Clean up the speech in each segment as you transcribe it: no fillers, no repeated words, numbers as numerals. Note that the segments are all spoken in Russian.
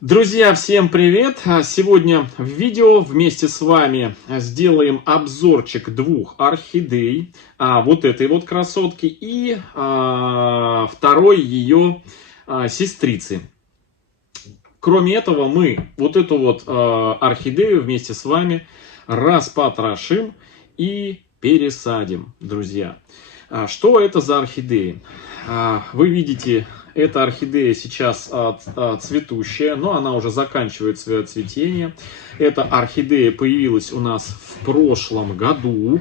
Друзья, всем привет! Сегодня в видео вместе с вами сделаем обзорчик двух орхидей. Вот этой вот красотки и второй ее сестрицы. Кроме этого, мы вот эту вот орхидею вместе с вами распотрошим и пересадим, друзья. Что это за орхидеи? Вы видите, эта орхидея сейчас цветущая, но она уже заканчивает свое цветение. Эта орхидея появилась у нас в прошлом году.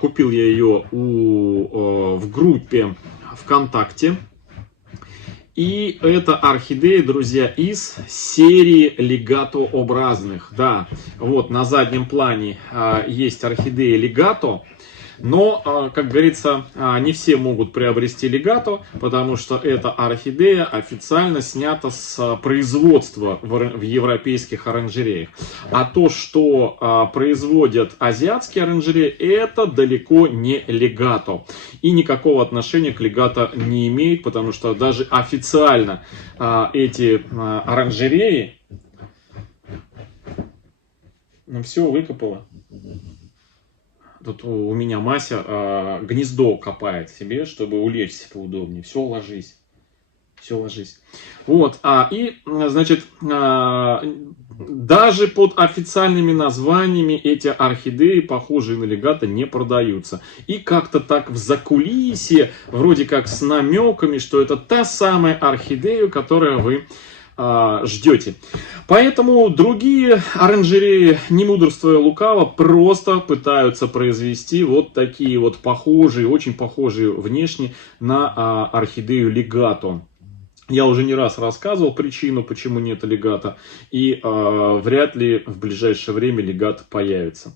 Купил я ее в группе ВКонтакте. И это орхидея, друзья, из серии легатообразных. Да, вот на заднем плане есть орхидея легато. Но, как говорится, не все могут приобрести легато, потому что эта орхидея официально снята с производства в европейских оранжереях. А то, что производят азиатские оранжереи, это далеко не легато. И никакого отношения к легато не имеет, потому что даже официально эти оранжереи... Ну все, выкопала. Тут у меня Мася гнездо копает себе, чтобы улечься поудобнее. Все, ложись. Все, ложись. Вот, значит, даже под официальными названиями эти орхидеи, похожие на легато, не продаются. И как-то так в закулисье, вроде как с намеками, что это та самая орхидея, которую вы ждете. Поэтому другие оранжереи, не мудрствуя лукаво, просто пытаются произвести вот такие вот похожие, очень похожие внешне на орхидею легато. Я уже не раз рассказывал причину, почему нет легато, и вряд ли в ближайшее время легато появится.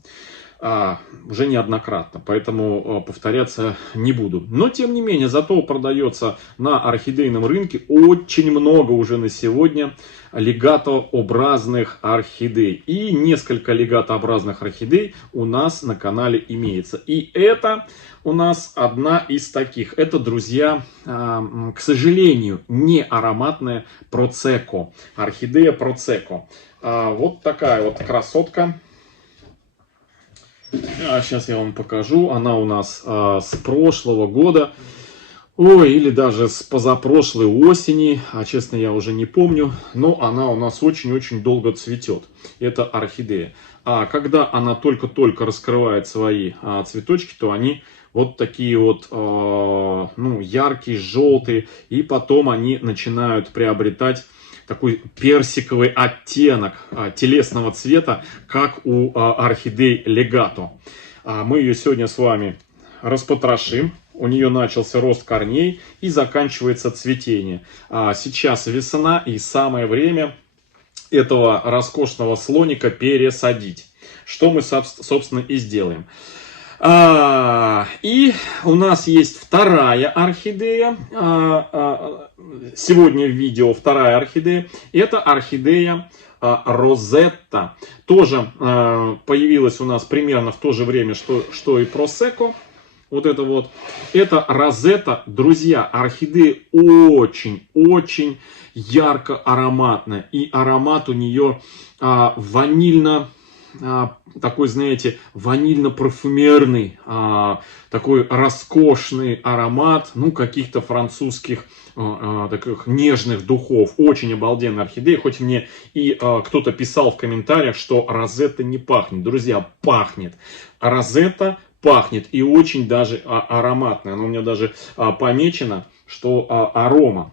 Уже неоднократно, поэтому повторяться не буду. Но, тем не менее, зато продается на орхидейном рынке очень много уже на сегодня легатообразных орхидей. И несколько легатообразных орхидей у нас на канале имеется. И это у нас одна из таких. Это, друзья, к сожалению, не ароматная Prosecco. Орхидея Prosecco. Вот такая вот красотка. Сейчас я вам покажу. Она у нас с прошлого года. Ой, или даже с позапрошлой осени. Честно, я уже не помню. Но она у нас очень-очень долго цветет. Это орхидея. Когда она только-только раскрывает свои цветочки, то они вот такие вот, яркие, желтые. И потом они начинают приобретать такой персиковый оттенок телесного цвета, как у орхидей легато. Мы ее сегодня с вами распотрошим. У нее начался рост корней и заканчивается цветение. Сейчас весна и самое время этого роскошного слоника пересадить. Что мы, собственно, и сделаем. И у нас есть вторая орхидея. Сегодня в видео вторая орхидея. Это орхидея Розетта. Тоже появилась у нас примерно в то же время, что и Prosecco. Вот это вот. Это Розетта, друзья, орхидея очень-очень ярко ароматная. И аромат у нее такой, знаете, ванильно-парфюмерный, такой роскошный аромат, каких-то французских таких нежных духов. Очень обалденная орхидея, хоть мне и кто-то писал в комментариях, что Розетта не пахнет. Друзья, пахнет. Розетта пахнет и очень даже ароматная. Она у меня даже помечено, что арома.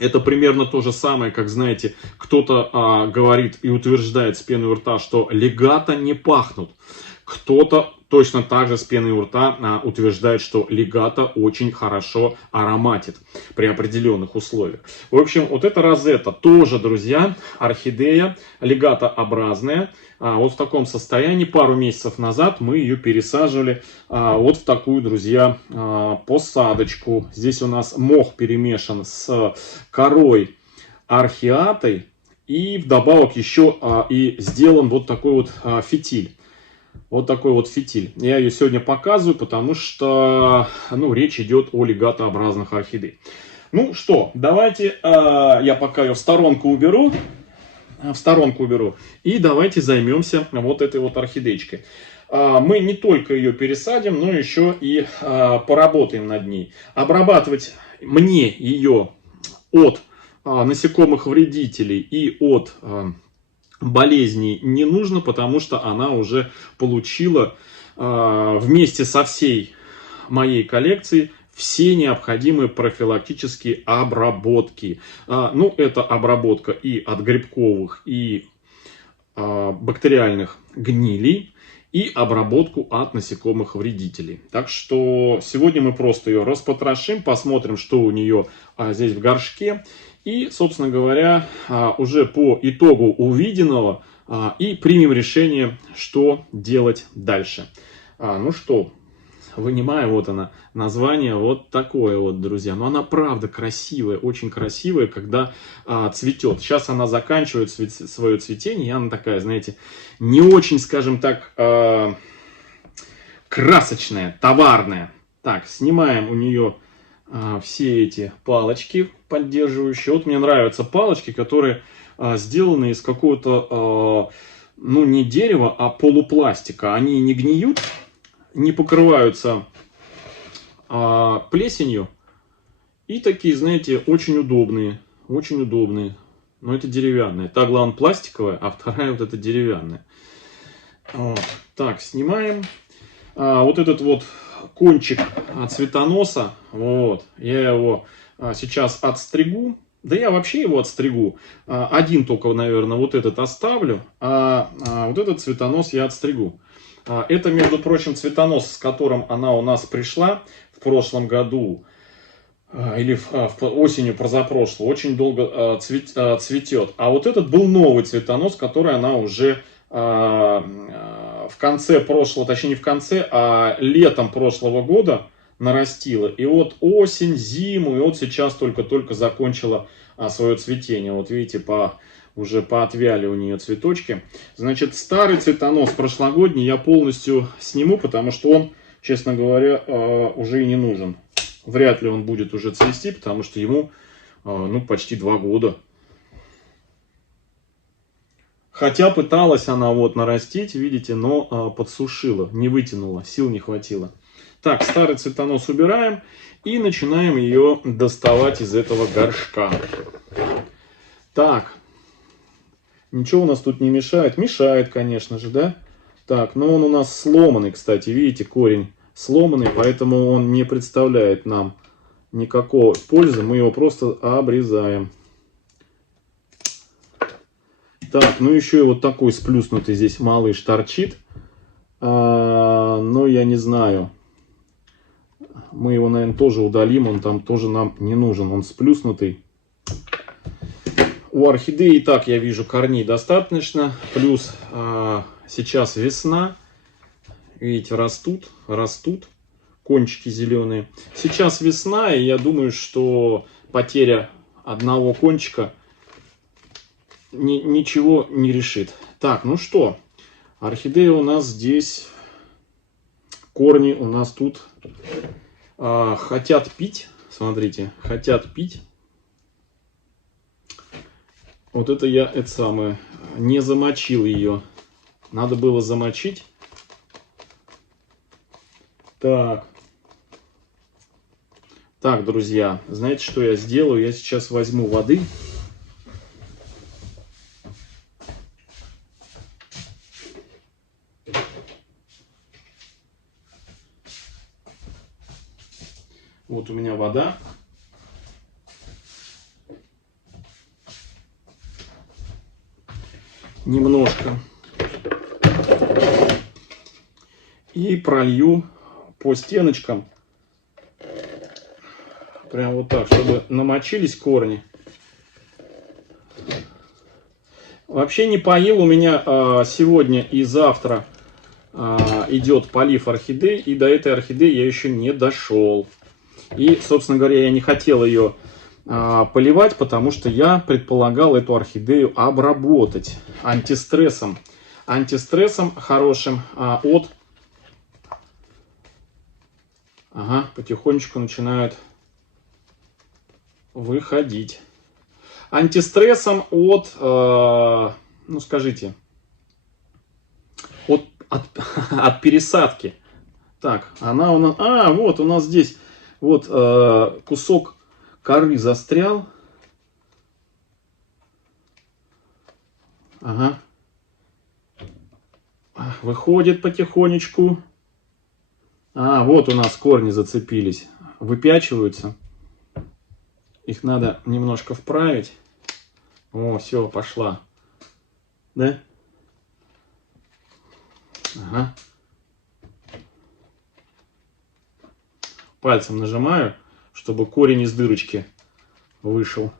Это примерно то же самое, как, знаете, кто-то говорит и утверждает с пеной у рта, что легато не пахнут. Кто-то точно так же с пеной у рта утверждает, что легато очень хорошо ароматит при определенных условиях. В общем, вот эта Розетта тоже, друзья, орхидея легатообразная. Вот в таком состоянии пару месяцев назад мы ее пересаживали вот в такую, друзья, посадочку. Здесь у нас мох перемешан с корой орхиатой. И вдобавок еще и сделан вот такой вот фитиль. Вот такой вот фитиль. Я ее сегодня показываю, потому что речь идет о легатообразных орхидеях. Ну что, давайте я пока ее в сторонку уберу. в сторонку уберу. И давайте займемся вот этой вот орхидеечкой. Мы не только ее пересадим, но еще и поработаем над ней. Обрабатывать мне ее от насекомых вредителей и от болезней не нужно, потому что она уже получила вместе со всей моей коллекцией все необходимые профилактические обработки. Ну, это обработка и от грибковых, и бактериальных гнилей, и обработку от насекомых вредителей. Так что сегодня мы просто ее распотрошим, посмотрим, что у нее здесь в горшке. И, собственно говоря, уже по итогу увиденного и примем решение, что делать дальше. Ну что, вынимаю, вот она, название вот такое вот, друзья. Но она правда красивая, очень красивая, когда цветет. Сейчас она заканчивает свое цветение, и она такая, знаете, не очень, скажем так, красочная, товарная. Так, снимаем у нее все эти палочки поддерживающие. Вот мне нравятся палочки, которые сделаны из какого-то, ну, не дерева, а полупластика. Они не гниют, не покрываются плесенью. И такие, знаете, очень удобные. Очень удобные. Но это деревянная. Та, главное, пластиковая, а вторая вот эта деревянная. Вот. Так, снимаем. Вот этот вот кончик цветоноса. Вот. Я его сейчас отстригу. Да я вообще его отстригу. Один только, наверное, вот этот оставлю. А вот этот цветонос я отстригу. Это, между прочим, цветонос, с которым она у нас пришла в прошлом году. Или осенью позапрошлого. Очень долго цветет. А вот этот был новый цветонос, который она уже в конце прошлого, точнее не в конце, а летом прошлого года нарастила. И вот осень, зиму, и вот сейчас только-только закончила свое цветение. Вот видите, уже поотвяли у нее цветочки. Значит, старый цветонос прошлогодний я полностью сниму, потому что он, честно говоря, уже и не нужен. Вряд ли он будет уже цвести, потому что ему ну, почти 2 года. Хотя пыталась она вот нарастить, видите, но подсушила, не вытянула, сил не хватило. Так, старый цветонос убираем и начинаем ее доставать из этого горшка. Так, ничего у нас тут не мешает. Мешает, конечно же, да? Так, но он у нас сломанный, кстати, видите, корень сломанный, поэтому он не представляет нам никакой пользы. Мы его просто обрезаем. Так, ну еще и вот такой сплюснутый здесь малыш торчит. Но я не знаю. Мы его, наверное, тоже удалим. Он там тоже нам не нужен. Он сплюснутый. У орхидеи, так я вижу, корней достаточно. Плюс сейчас весна. Видите, растут. Кончики зеленые. Сейчас весна, и я думаю, что потеря одного кончика ничего не решит. Так, ну что, орхидея у нас здесь, корни у нас тут хотят пить, смотрите, хотят пить. Вот это я, это самое, не замочил ее, надо было замочить. Так, друзья, знаете, что я сделаю? Я сейчас возьму воды. Вот у меня вода. Немножко. И пролью по стеночкам. Прям вот так, чтобы намочились корни. Вообще не поил. У меня сегодня и завтра идет полив орхидей. И до этой орхидеи я еще не дошел. И, собственно говоря, я не хотел ее поливать, потому что я предполагал эту орхидею обработать антистрессом. Антистрессом хорошим от... Ага, потихонечку начинают выходить. антистрессом от, ну скажите, от пересадки. Так, она у нас... вот у нас здесь вот кусок коры застрял. Ага. Выходит потихонечку. Вот у нас корни зацепились. Выпячиваются. Их надо немножко вправить. О, все, пошла. Да? Ага. Пальцем нажимаю, чтобы корень из дырочки вышел.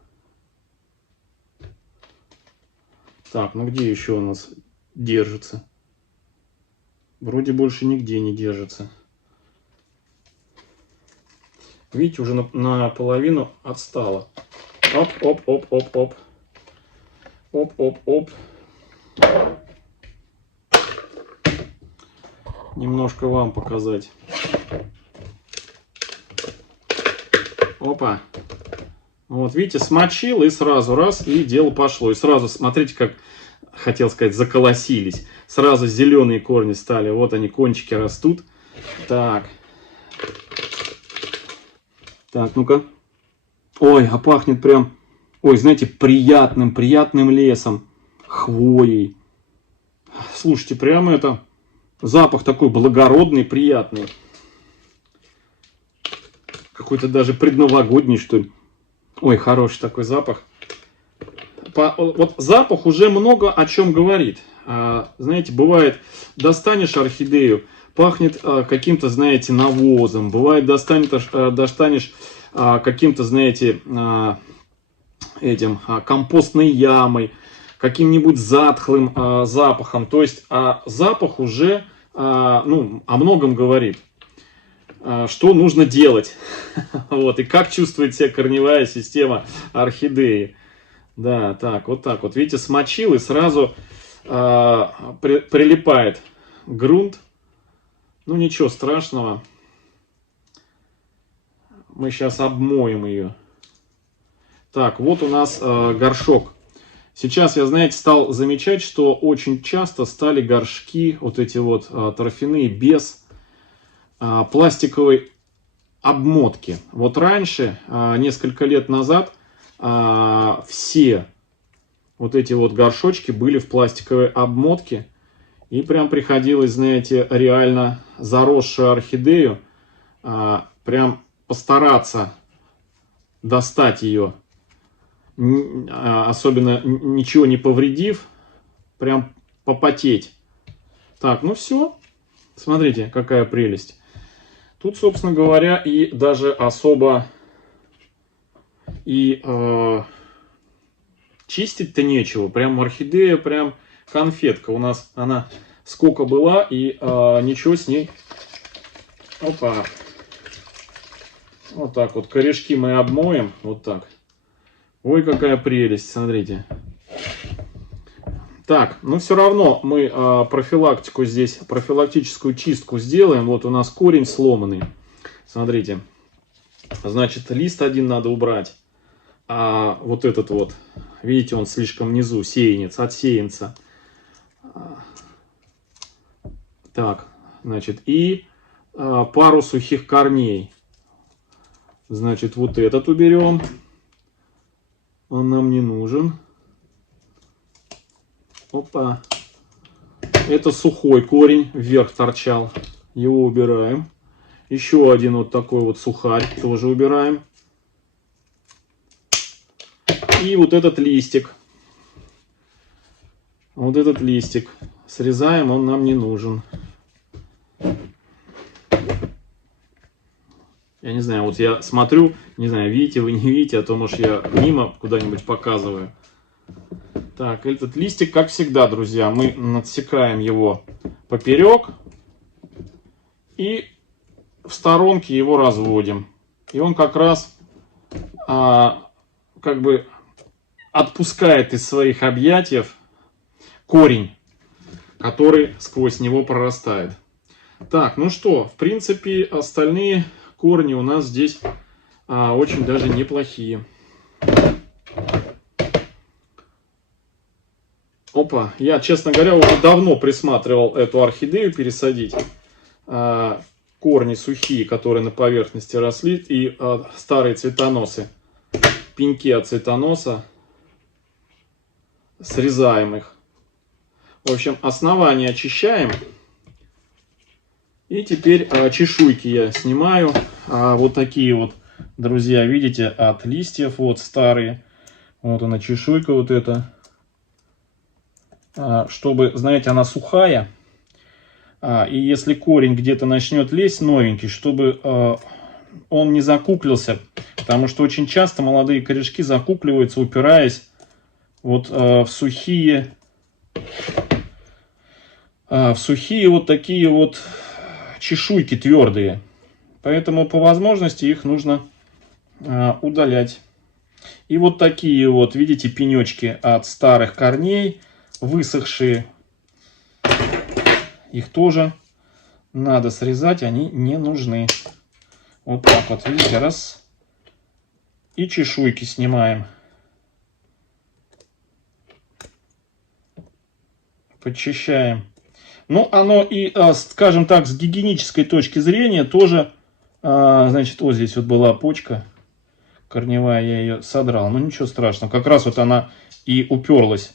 Так, ну где еще у нас держится? Вроде больше нигде не держится. Видите, уже наполовину отстала. Оп, оп, оп, оп, оп. Оп, оп, оп. Немножко вам показать. Опа. Вот, видите, смочил и сразу раз, и дело пошло. И сразу, смотрите, как, хотел сказать, заколосились. Сразу зеленые корни стали. Вот они, кончики растут. Так. Так, ну-ка. Ой, а пахнет прям, ой, знаете, приятным лесом, хвоей. Слушайте, прямо это, запах такой благородный, приятный. Какой-то даже предновогодний, что ли. Ой, хороший такой запах. Вот запах уже много о чем говорит. Знаете, бывает, достанешь орхидею, пахнет каким-то, знаете, навозом. Бывает, достанешь каким-то, знаете, компостной ямой, каким-нибудь затхлым запахом. То есть запах уже ну, о многом говорит. Что нужно делать. Вот, и как чувствует себя корневая система орхидеи. Да, так вот. Видите, смочил и сразу прилипает грунт. Ну, ничего страшного. Мы сейчас обмоем ее. Так, вот у нас горшок. Сейчас я, знаете, стал замечать, что очень часто стали горшки, вот эти вот торфяные, без пластиковой обмотки. Вот раньше, несколько лет назад, все вот эти вот горшочки были в пластиковой обмотке. И прям приходилось, знаете, реально заросшую орхидею прям постараться достать ее, особенно ничего не повредив, прям попотеть. Так, ну все. Смотрите, какая прелесть. Тут, собственно говоря, и даже особо и чистить-то нечего. Прям орхидея, прям конфетка. У нас она сколько была, и ничего с ней. Опа. Вот так вот. Корешки мы обмоем. Вот так. Ой, какая прелесть. Смотрите. Так, ну все равно мы профилактику здесь, профилактическую чистку сделаем. Вот у нас корень сломанный. Смотрите. Значит, лист один надо убрать. А вот этот вот, видите, он слишком внизу, сеянец, от сеянца. Так, значит, и пару сухих корней. Значит, вот этот уберем. Он нам не нужен. Опа. Это сухой корень, вверх торчал. Его убираем. Еще один вот такой вот сухарь тоже убираем. И вот этот листик. Вот этот листик. Срезаем, он нам не нужен. Я не знаю, вот я смотрю, не знаю, видите вы, не видите, а то, может, я мимо куда-нибудь показываю. Так, этот листик, как всегда, друзья, мы надсекаем его поперек и в сторонке его разводим. И он как раз как бы отпускает из своих объятий корень, который сквозь него прорастает. Так, ну что, в принципе, остальные корни у нас здесь очень даже неплохие. Опа, я, честно говоря, уже давно присматривал эту орхидею пересадить. Корни сухие, которые на поверхности росли, и старые цветоносы, пеньки от цветоноса, срезаем их. В общем, основание очищаем. И теперь чешуйки я снимаю. Вот такие вот, друзья, видите, от листьев, вот старые. Вот она, чешуйка вот эта. Чтобы, знаете, она сухая. И если корень где-то начнет лезть новенький, чтобы он не закуклился. Потому что очень часто молодые корешки закукливаются, упираясь вот в сухие вот такие вот чешуйки твердые. Поэтому по возможности их нужно удалять. И вот такие вот, видите, пенечки от старых корней, высохшие. Их тоже надо срезать, они не нужны. Вот так вот, видите, раз. И чешуйки снимаем. Подчищаем. Ну, оно и, скажем так, с гигиенической точки зрения тоже, значит, вот здесь вот была почка корневая, я ее содрал. Ну, ничего страшного. Как раз вот она и уперлась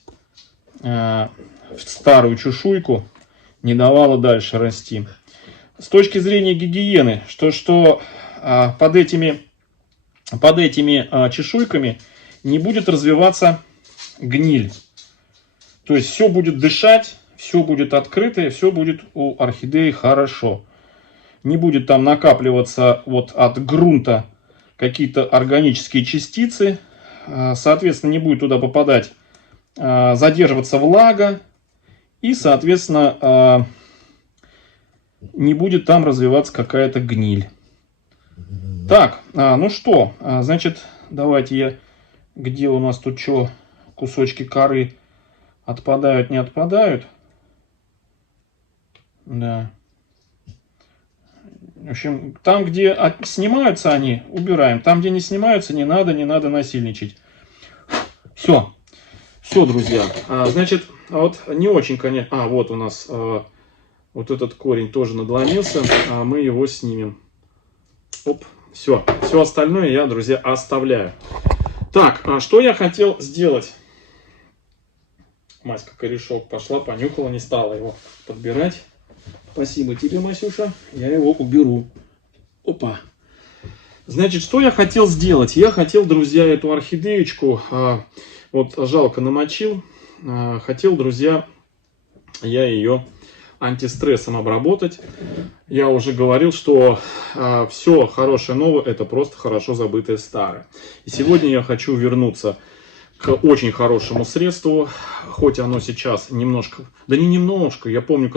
в старую чешуйку, не давала дальше расти. С точки зрения гигиены, что под этими чешуйками не будет развиваться гниль. То есть все будет дышать, все будет открыто, все будет у орхидеи хорошо. Не будет там накапливаться вот от грунта какие-то органические частицы. Соответственно, не будет туда попадать, задерживаться влага. И, соответственно, не будет там развиваться какая-то гниль. Так, ну что, значит, давайте я... Где у нас тут что? Кусочки коры отпадают, не отпадают? Да. В общем, там, где снимаются они, убираем. Там, где не снимаются, не надо насильничать. Все. Все, друзья. Значит, вот не очень, конечно... вот у нас вот этот корень тоже надломился. Мы его снимем. Оп. Все. Все остальное я, друзья, оставляю. Так, что я хотел сделать? Маська корешок пошла, понюхала, не стала его подбирать. Спасибо тебе, Масюша. Я его уберу. Опа. Значит, что я хотел сделать? Я хотел, друзья, эту орхидеечку, вот жалко намочил. Хотел, друзья, я ее антистрессом обработать. Я уже говорил, что все хорошее новое — это просто хорошо забытое старое. И сегодня я хочу вернуться к очень хорошему средству, хоть оно сейчас немножко, да не немножко, я помню,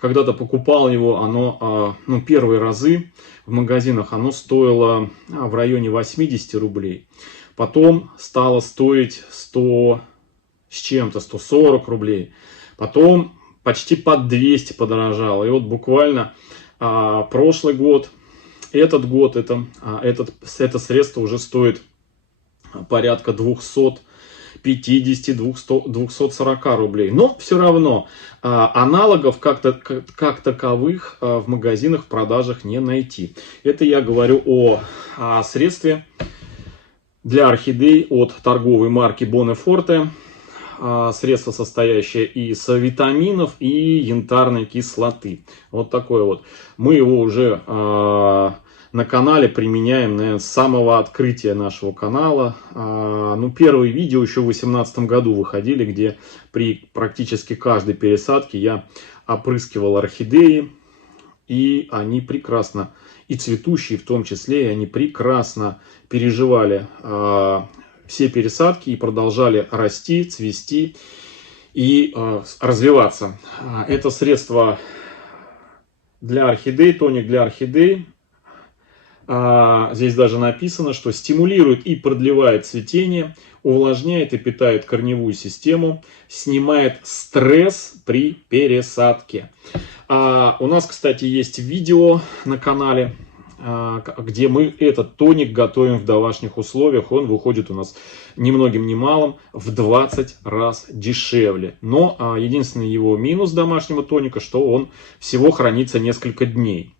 когда-то покупал его, оно, ну, первые разы в магазинах оно стоило в районе 80 рублей. Потом стало стоить 100 с чем-то, 140 рублей. Потом почти под 200 подорожало. И вот буквально прошлый год, этот год, это средство уже стоит порядка 250-240 рублей. Но все равно аналогов как таковых в магазинах, в продажах не найти. Это я говорю о средстве для орхидей от торговой марки Boneforte. Средство, состоящее из витаминов и янтарной кислоты. Вот такое вот. Мы его уже на канале применяем, наверное, с самого открытия нашего канала. Ну, первые видео еще в 2018 году выходили, где при практически каждой пересадке я опрыскивал орхидеи. И они прекрасно, и цветущие в том числе, и они прекрасно переживали все пересадки и продолжали расти, цвести и развиваться. Это средство для орхидей, тоник для орхидей. Здесь даже написано, что стимулирует и продлевает цветение, увлажняет и питает корневую систему, снимает стресс при пересадке. У нас, кстати, есть видео на канале, где мы этот тоник готовим в домашних условиях. Он выходит у нас ни многим ни малым в 20 раз дешевле. Но единственный его минус домашнего тоника, что он всего хранится несколько дней.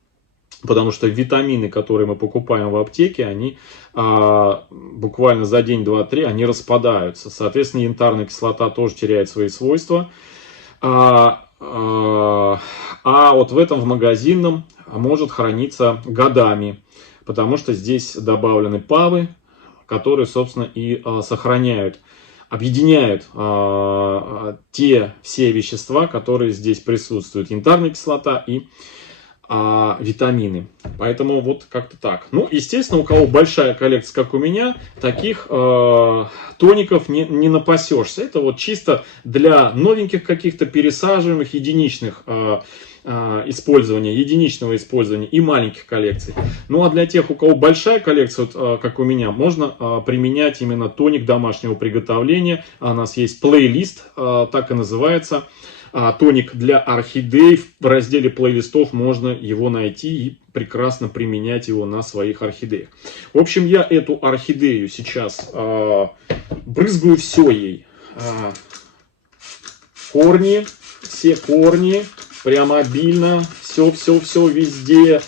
Потому что витамины, которые мы покупаем в аптеке, они буквально за день, два, три, они распадаются. Соответственно, янтарная кислота тоже теряет свои свойства. А вот в этом, в магазинном, может храниться годами. Потому что здесь добавлены ПАВы, которые, собственно, и сохраняют, объединяют те все вещества, которые здесь присутствуют. Янтарная кислота и витамины. Поэтому вот как-то так. Ну, естественно, у кого большая коллекция, как у меня, таких тоников не напасешься. Это вот чисто для новеньких каких-то пересаживаемых единичных единичного использования и маленьких коллекций. Ну, а для тех, у кого большая коллекция, вот, как у меня, можно применять именно тоник домашнего приготовления. У нас есть плейлист, так и называется. Тоник для орхидей. В разделе плейлистов можно его найти и прекрасно применять его на своих орхидеях. В общем, я эту орхидею сейчас брызгаю все ей. Корни, все корни, прямо обильно, все везде,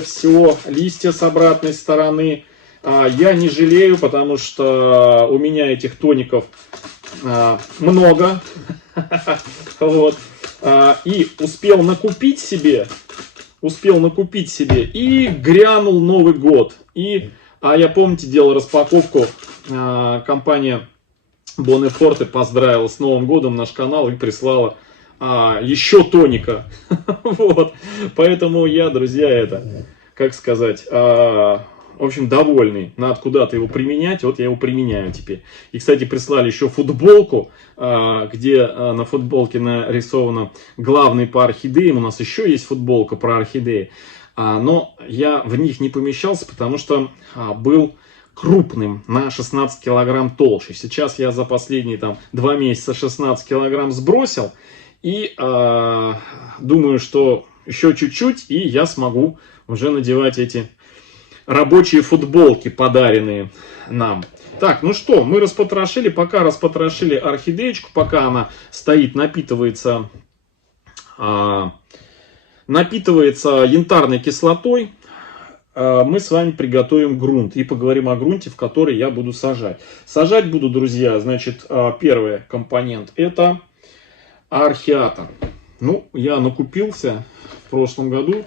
все, листья с обратной стороны. Я не жалею, потому что у меня этих тоников много. Вот. И успел накупить себе, и грянул Новый год. Я, помните, делал распаковку, компания Bonneforte поздравила с Новым годом наш канал и прислала еще тоника. Вот. Поэтому я, друзья, как сказать, в общем, довольный. Надо куда-то его применять. Вот я его применяю теперь. И, кстати, прислали еще футболку, где на футболке нарисовано главный по орхидеям. У нас еще есть футболка про орхидеи. Но я в них не помещался, потому что был крупным, на 16 килограмм толще. Сейчас я за последние 2 месяца 16 килограмм сбросил. И думаю, что еще чуть-чуть, и я смогу уже надевать эти рабочие футболки, подаренные нам. Так, ну что, мы распотрошили, пока распотрошили орхидеечку, пока она стоит, напитывается янтарной кислотой, мы с вами приготовим грунт и поговорим о грунте, в который я буду сажать. Сажать буду, друзья, значит, первый компонент это археата. Ну, я накупился в прошлом году.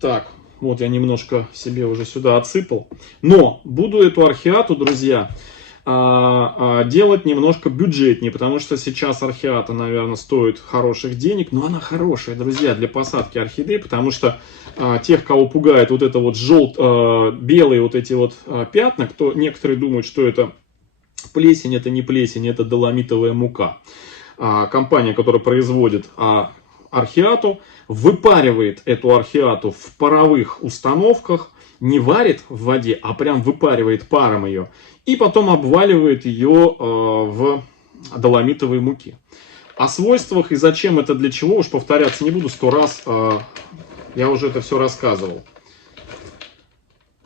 Так, вот я немножко себе уже сюда отсыпал. Но буду эту археату, друзья, делать немножко бюджетнее, потому что сейчас археата, наверное, стоит хороших денег. Но она хорошая, друзья, для посадки орхидей, потому что тех, кого пугает вот это вот белые вот эти вот пятна, некоторые думают, что это плесень, это не плесень, это доломитовая мука. Компания, которая производит археату, выпаривает эту археату в паровых установках, не варит в воде, а прям выпаривает паром ее, и потом обваливает ее в доломитовой муке. О свойствах и зачем это, для чего, уж повторяться не буду, 100 раз я уже это все рассказывал.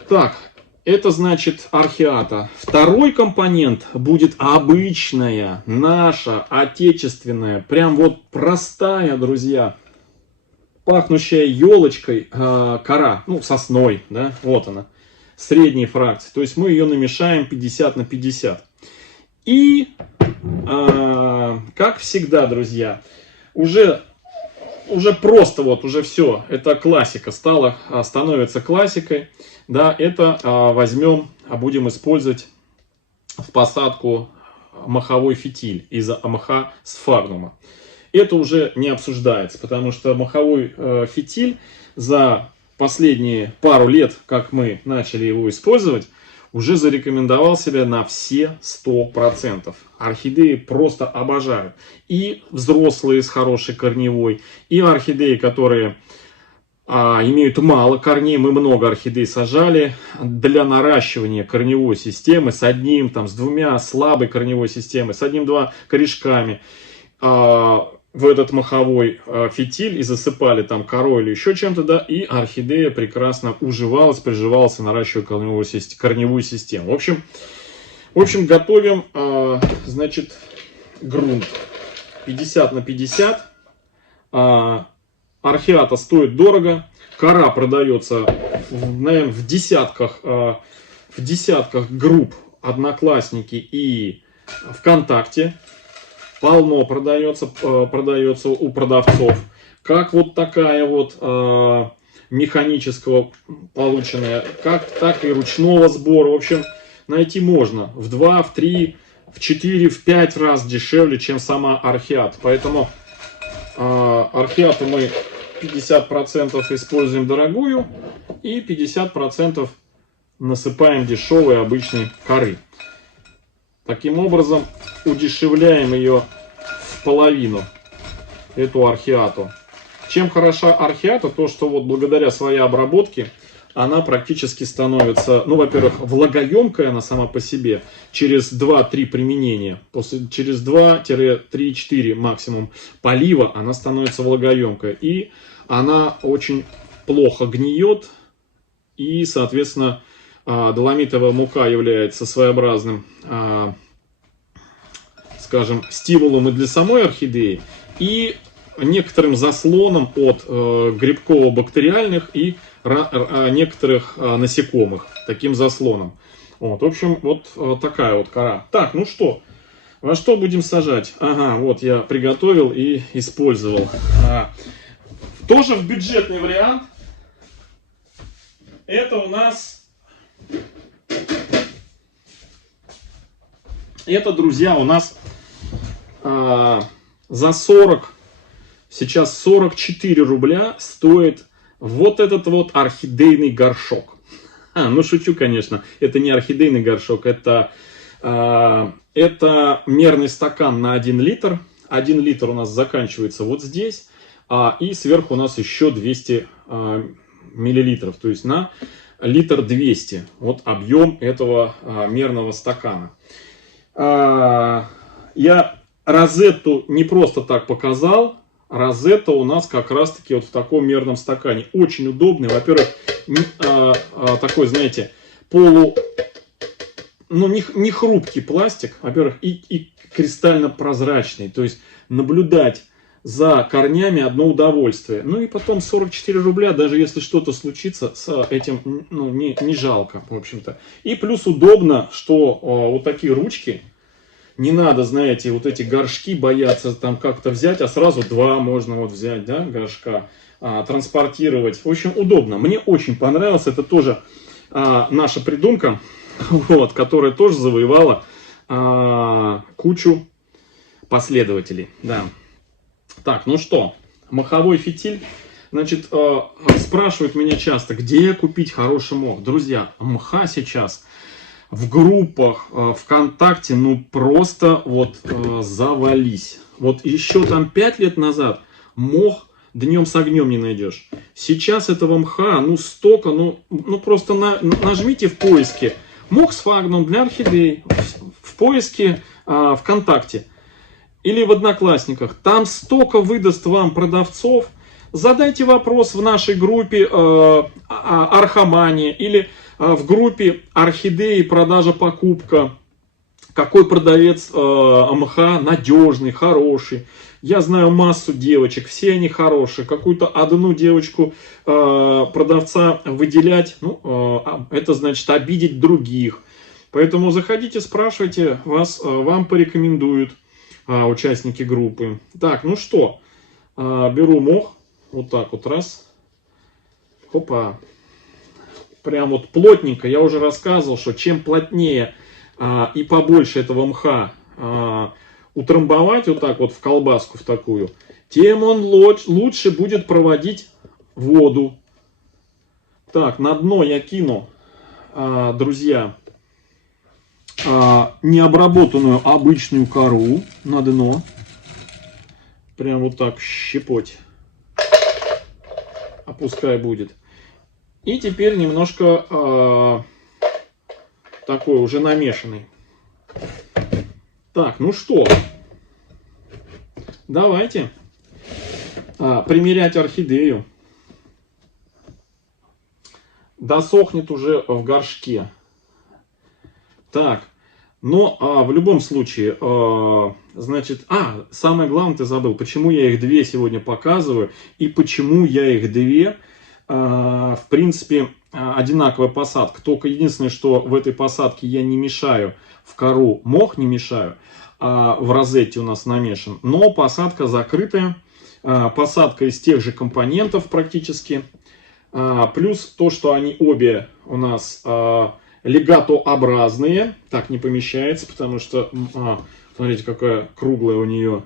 Так, это значит археата. Второй компонент будет обычная, наша, отечественная, прям вот простая, друзья, пахнущая елочкой кора, ну, сосной, да, вот она, средней фракции. То есть мы ее намешаем 50 на 50. И, как всегда, друзья, уже просто вот, уже все, это классика становится классикой. Да, это возьмем, будем использовать в посадку маховой фитиль из мха сфагнума. Это уже не обсуждается, потому что маховой фитиль за последние пару лет, как мы начали его использовать, уже зарекомендовал себя на все 100%. Орхидеи просто обожают. И взрослые с хорошей корневой, и орхидеи, которые имеют мало корней. Мы много орхидей сажали для наращивания корневой системы с одним, с двумя слабой корневой системой, с одним-два корешками. в этот маховой фитиль и засыпали там корой или еще чем-то, да, и орхидея прекрасно уживалась, приживалась и наращивала корневую систему. В общем, готовим, значит, грунт 50 на 50. Орхиата стоит дорого, кора продается, наверное, в десятках групп Одноклассники и ВКонтакте. Полно продается у продавцов. Как вот такая вот механического полученная, так и ручного сбора. В общем, найти можно в 2, в 3, в 4, в 5 раз дешевле, чем сама орхиата. Поэтому орхиату мы 50% используем дорогую и 50% насыпаем дешевой обычной коры. Таким образом удешевляем ее в половину, эту орхиату. Чем хороша орхиата, то что вот благодаря своей обработке она практически становится, ну, во-первых, влагоемкая она сама по себе, через 2-3 применения, через 2-3-4 максимум полива она становится влагоемкой. И она очень плохо гниет, и, соответственно, доломитовая мука является своеобразным, скажем, стимулом и для самой орхидеи, и некоторым заслоном от грибково-бактериальных и некоторых насекомых, таким заслоном. Вот, в общем, вот такая вот кора. Так, ну что, во что будем сажать? Ага, вот я приготовил и использовал. Тоже в бюджетный вариант. Это у нас... Это, друзья, у нас за 40, сейчас 44 рубля стоит вот этот вот орхидейный горшок. Ну шучу, конечно, это не орхидейный горшок, это мерный стакан на 1 литр. 1 литр у нас заканчивается вот здесь, и сверху у нас еще 200 миллилитров, то есть на литр 200. Вот объем этого мерного стакана. Я розетту не просто так показал. Розетта у нас как раз таки вот в таком мерном стакане. Очень удобный. Во-первых, такой, знаете, ну, не хрупкий пластик. Во-первых, и кристально прозрачный. То есть наблюдать за корнями одно удовольствие. Ну и потом 44 рубля, даже если что-то случится с этим, ну, не жалко, в общем-то. И плюс удобно, что вот такие ручки, не надо, знаете, вот эти горшки бояться там как-то взять, а сразу 2 можно вот взять, да, горшка, транспортировать. В общем, удобно. Мне очень понравилось. Это тоже наша придумка, вот, которая тоже завоевала кучу последователей, да. Так, ну что, маховой фитиль. Значит, спрашивают меня часто, где купить хороший мох. Друзья, мха сейчас в группах ВКонтакте, ну просто вот завались. Вот еще там 5 лет назад мох днем с огнем не найдешь. Сейчас этого мха, ну столько, ну просто нажмите в поиске мох сфагнум для орхидей в поиске ВКонтакте или в Одноклассниках. Там столько выдаст вам продавцов. Задайте вопрос в нашей группе Архамания или в группе орхидеи продажа-покупка. Какой продавец мха надежный, хороший. Я знаю массу девочек, все они хорошие. Какую-то одну девочку продавца выделять, ну, это значит обидеть других. Поэтому заходите, спрашивайте, вам порекомендуют участники группы. Так, ну что, беру мох, вот так вот раз, хопа, прям вот плотненько. Я уже рассказывал, что чем плотнее и побольше этого мха утрамбовать вот так вот в колбаску в такую, тем он лучше будет проводить воду. Так, на дно я кину, друзья, необработанную обычную кору на дно. Прям вот так щепоть. А пускай будет. И теперь немножко такой уже намешанный. Так, ну что, давайте примерять орхидею. Досохнет уже в горшке. Так, но в любом случае, значит, самое главное ты забыл, почему я их две сегодня показываю и почему я их две, в принципе, одинаковая посадка. Только единственное, что в этой посадке я не мешаю в кору мох, не мешаю, в розетте у нас намешан, но посадка закрытая, посадка из тех же компонентов практически. Плюс то, что они обе у нас легатообразные. Так не помещается, потому что, смотрите, какая круглая у нее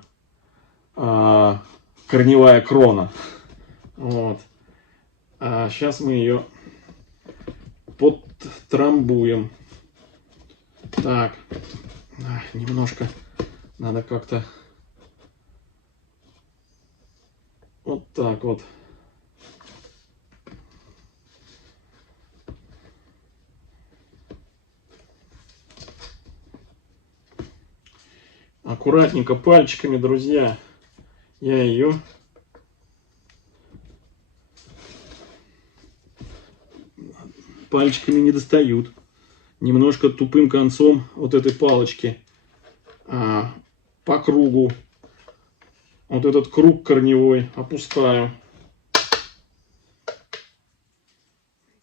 корневая крона. Вот. Сейчас мы ее подтрамбуем. Так, немножко надо как-то вот так вот. Аккуратненько пальчиками, друзья, я ее пальчиками не достают. Немножко тупым концом вот этой палочки по кругу. Вот этот круг корневой опускаю.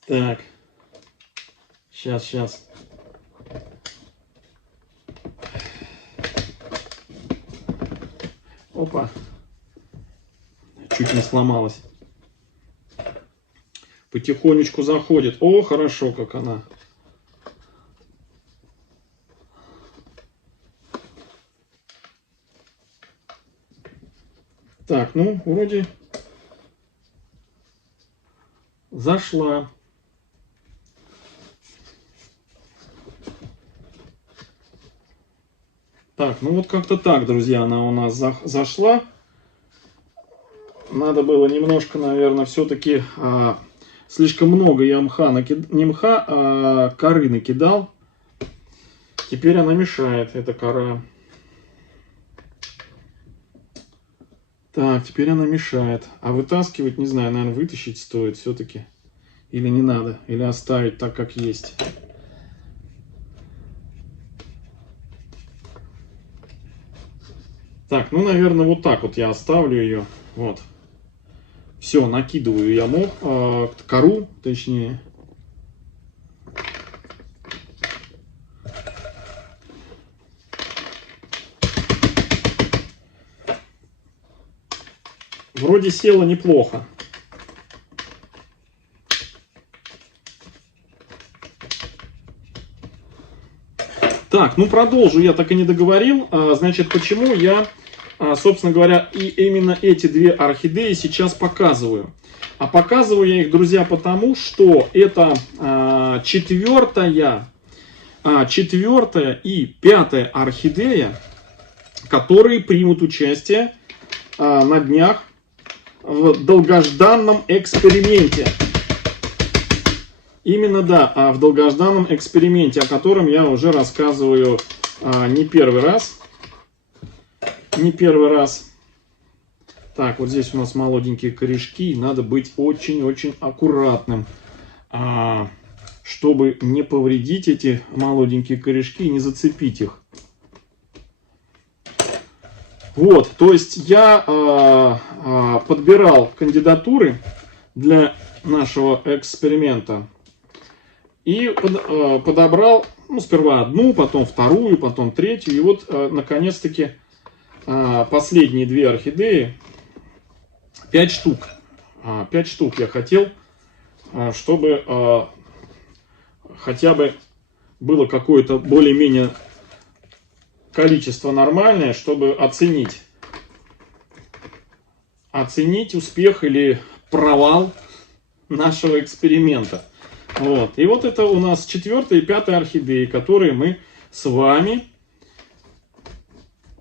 Так. Сейчас. Опа. Чуть не сломалась. Потихонечку заходит. О, хорошо, как она. Так, ну, вроде зашла. Так, ну вот как-то так, друзья, она у нас зашла. Надо было немножко, наверное, все-таки слишком много я коры накидал. Теперь она мешает, эта кора. Так, теперь она мешает. А вытаскивать, не знаю, наверное, вытащить стоит все-таки. Или не надо, или оставить так, как есть. Так, ну, наверное, вот так вот я оставлю ее. Вот. Все, накидываю я кору, точнее. Вроде село неплохо. Так, ну продолжу, я так и не договорил. Значит, почему я, собственно говоря, и именно эти две орхидеи сейчас показываю. А показываю я их, друзья, потому что это четвертая и пятая орхидея, которые примут участие на днях в долгожданном эксперименте. Именно, да, в долгожданном эксперименте, о котором я уже рассказываю не первый раз. Так, вот здесь у нас молоденькие корешки, надо быть очень-очень аккуратным, чтобы не повредить эти молоденькие корешки и не зацепить их. Вот, то есть я подбирал кандидатуры для нашего эксперимента. И подобрал, ну, сперва одну, потом вторую, потом третью. И вот, наконец-таки, последние две орхидеи, 5 штук. 5 штук я хотел, чтобы хотя бы было какое-то более-менее количество нормальное, чтобы оценить успех или провал нашего эксперимента. Вот. И вот это у нас 4-я и 5-я орхидеи, которые мы с вами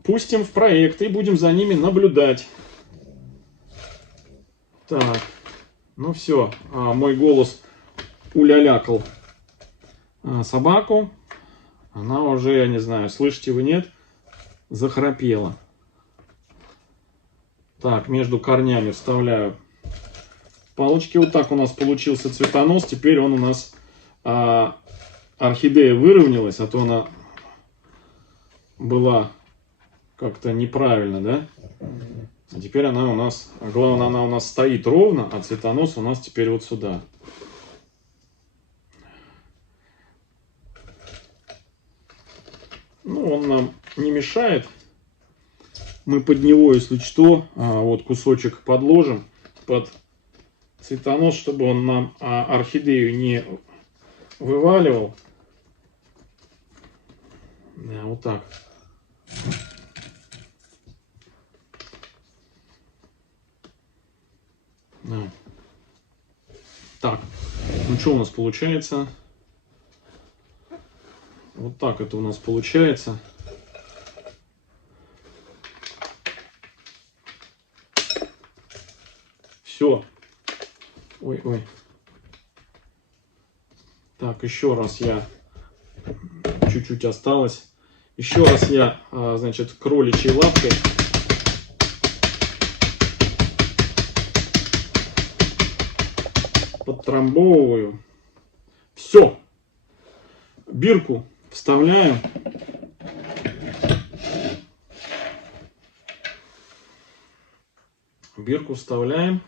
пустим в проект и будем за ними наблюдать. Так, ну все, мой голос улялякал собаку. Она уже, я не знаю, слышите вы, нет, захрапела. Так, между корнями вставляю палочки. Вот так у нас получился цветонос. Теперь он у нас, орхидея выровнялась, а то она была как-то неправильно, да? А теперь она у нас, главное, она у нас стоит ровно, а цветонос у нас теперь вот сюда. Ну, он нам не мешает. Мы под него, если что, вот кусочек подложим под цветонос, чтобы он нам орхидею не вываливал. Да, вот так. Да. Так, ну что у нас получается? Вот так это у нас получается. Все. Ой. Так, еще раз я... Чуть-чуть осталось. Еще раз я, значит, кроличьей лапкой подтрамбовываю. Все. Бирку вставляем. Бирку вставляем.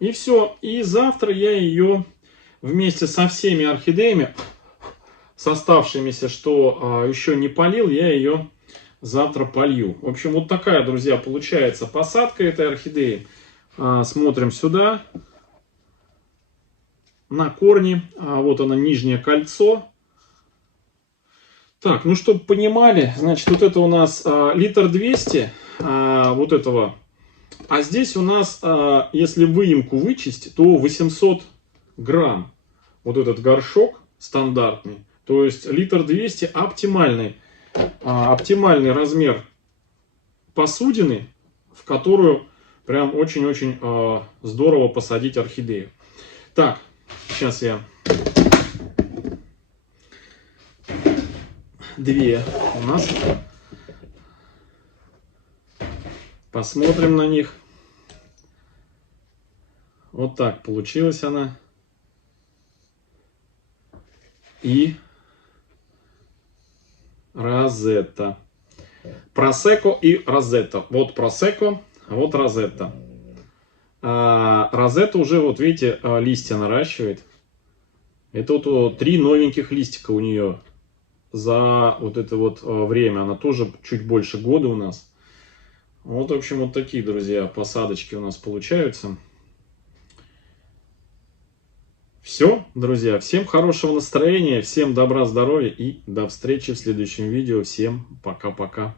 И все. И завтра я ее вместе со всеми орхидеями, с оставшимися, что еще не полил, я ее завтра полью. В общем, вот такая, друзья, получается посадка этой орхидеи. Смотрим сюда. На корни. Вот оно, нижнее кольцо. Так, ну, чтобы понимали, значит, вот это у нас 1,2 литра вот этого. А здесь у нас, если выемку вычесть, то 800 грамм. Вот этот горшок стандартный. То есть 1,2 литра оптимальный размер посудины, в которую прям очень-очень здорово посадить орхидею. Так, сейчас я... Две у нас. Посмотрим на них. Вот так получилась она. И розетта. Просеко и розетта. Вот просеко, вот розетта. Розетта уже, вот видите, листья наращивает. Это вот 3 новеньких листика у нее за вот это вот время. Она тоже чуть больше года у нас. Вот, в общем, вот такие, друзья, посадочки у нас получаются. Все, друзья, всем хорошего настроения, всем добра, здоровья и до встречи в следующем видео. Всем пока-пока.